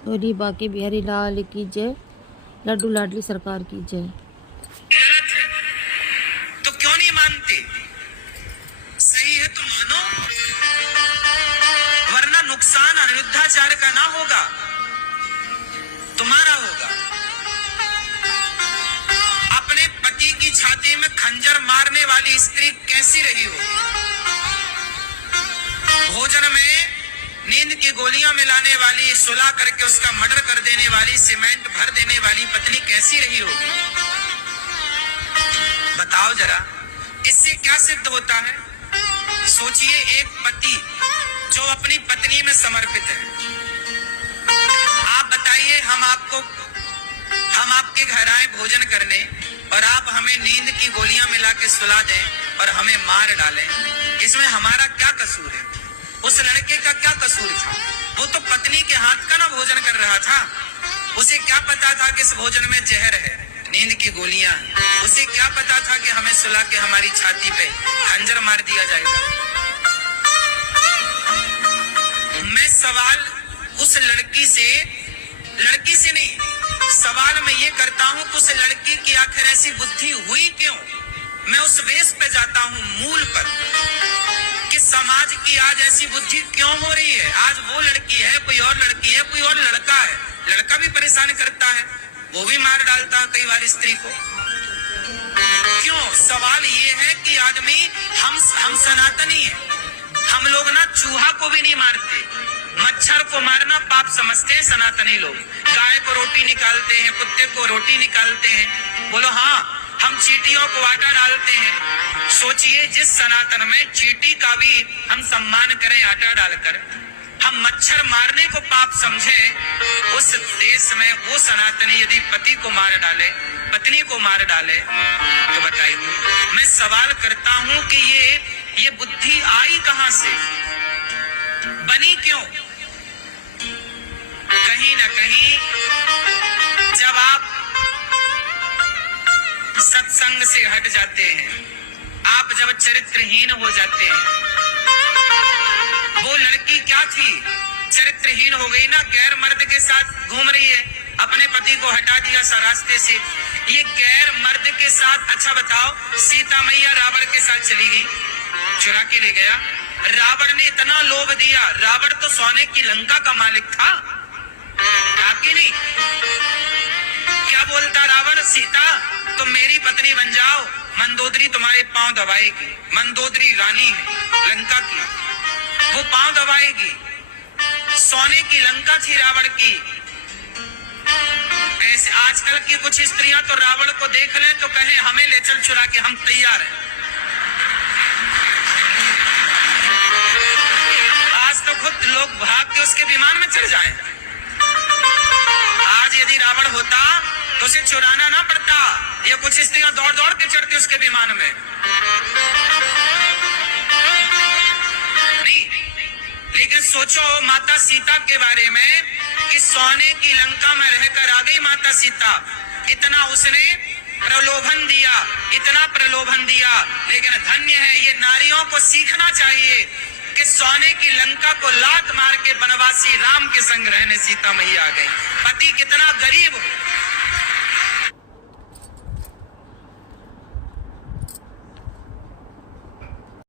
गौरी बाके बिहारी लाल की जय। लड्डू लाडली सरकार की जय। गलत है तो क्यों नहीं मानते? सही है तो मानो, वरना नुकसान अनिरुद्धाचार्य का ना होगा, तुम्हारा होगा। अपने पति की छाती में खंजर मारने वाली स्त्री कैसी रही होगी? भोजन में नींद की गोलियां मिलाने वाली, सुला करके उसका मर्डर कर देने वाली, सीमेंट भर देने वाली पत्नी कैसी रही होगी? बताओ जरा, इससे क्या सिद्ध होता है? सोचिए, एक पति जो अपनी पत्नी में समर्पित है। आप बताइए, हम आपके घर आए भोजन करने और आप हमें नींद की गोलियां मिला के सुला दें और हमें मार डालें, इसमें हमारा क्या कसूर है? उस लड़के का क्या कसूर था? वो तो पत्नी के हाथ का ना भोजन कर रहा था। उसे क्या पता था कि इस भोजन में जहर है, नींद की गोलियां। उसे क्या पता था कि हमें सुला के हमारी छाती पे खंजर मार दिया जाएगा? मैं सवाल उस लड़की से नहीं, सवाल मैं ये करता हूं कि उस लड़की की आखिर ऐसी बुद्धि हुई क्यों? मैं उस बेस पे जाता हूं, मूल पर, कि समाज की आज ऐसी बुद्धि क्यों हो रही है? आज वो लड़की है, कोई और लड़की है, कोई और लड़का है, लड़का भी परेशान करता है, वो भी मार डालता है कई बार स्त्री को। क्यों? सवाल ये है कि आदमी, हम सनातनी है, हम लोग ना चूहा को भी नहीं मारते, मच्छर को मारना पाप समझते हैं सनातनी लोग। गाय को रोटी निकालते हैं, कुत्ते को रोटी निकालते हैं। बोलो हाँ, हम चींटियों को आटा डालते हैं। सोचिए, जिस सनातन में चींटी का भी हम सम्मान करें आटा डालकर, हम मच्छर मारने को पाप समझे, उस देश में वो सनातनी यदि पति को मार डाले, पत्नी को मार डाले, तो बताइए, मैं सवाल करता हूं कि ये बुद्धि आई कहां से, बनी क्यों? कहीं ना कहीं जब आप सत्संग से हट जाते हैं, आप जब चरित्रहीन हो जाते हैं, वो लड़की क्या थी? चरित्रहीन हो गई ना, गैर मर्द के साथ घूम रही है, अपने पति को हटा दिया रास्ते से, ये गैर मर्द के साथ। अच्छा बताओ, सीता मैया रावण के साथ चली गई, चुरा के ले गया, रावण ने इतना लोभ दिया, रावण तो सोने की लंका का मालिक था कि नहीं? क्या बोलता रावण? सीता तुम मेरी पत्नी बन जाओ, मंदोदरी तुम्हारे पांव दबाएगी। मंदोदरी रानी है लंका की, वो पांव दबाएगी। सोने की लंका थी रावण की। ऐसे आजकल की कुछ स्त्रियां तो रावण को देख लें तो कहें हमें ले चल चुरा के, हम तैयार हैं। आज तो खुद लोग भाग के उसके विमान में चढ़ जाएं। आज यदि रावण होता तो उसे चुराना ना पड़ता, ये कुछ स्त्रियां दौड़ दौड़ के चढ़ती उसके विमान में। नहीं, लेकिन सोचो माता सीता के बारे में कि सोने की लंका में रहकर आ गई माता सीता, इतना उसने प्रलोभन दिया, इतना प्रलोभन दिया। लेकिन धन्य है, ये नारियों को सीखना चाहिए कि सोने की लंका को लात मार के वनवासी राम के संग रहने सीता मैया आ गई। पति कितना गरीब हो,